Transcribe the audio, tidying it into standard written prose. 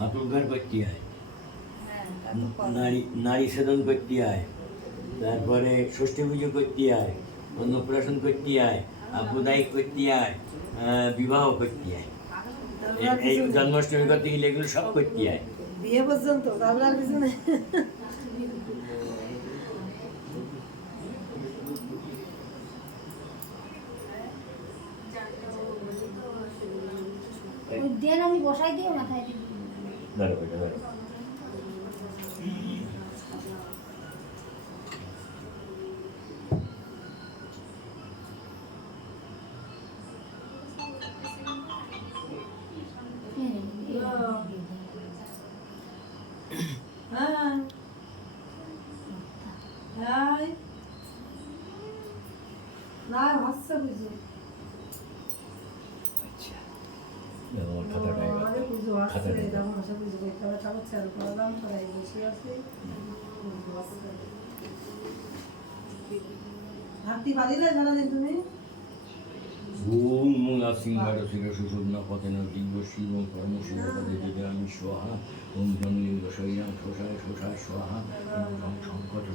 হাতুলঘর করতে হয়, নারী সাধন করতে হয়, তারপরে ষষ্ঠী পুজো করতে হয়, অন্নপ্রাশন করতে হয়, আবুদায়িক করতে হয়, বিবাহ করতে হয়, এই জন্মাষ্টমী করতে গেলে এগুলো সব করতে হয় বিয়ে পর্যন্ত। তাহলে আর কিছু নেই। দেন আমি বসাই দিয়ে মাথায় দিই। ধরো এটা ধরো। না হচ্ছে বুঝি পুজো আসছে, যেমন ভাষা পুজো করতে হবে, ঠাকুর চালু করলাম, সবাই বসে আছে। হাতি বাড়িলে সারাদিন তুমি ওম মূলাসিংহার শিরসুষুম্ন পতেন দিব্য শিব কর্মশিব পদে দিবে আমি স্বাহা ওম জন্মিং শৈরাম শোষায় শোষায় স্বাহা ওম সংকট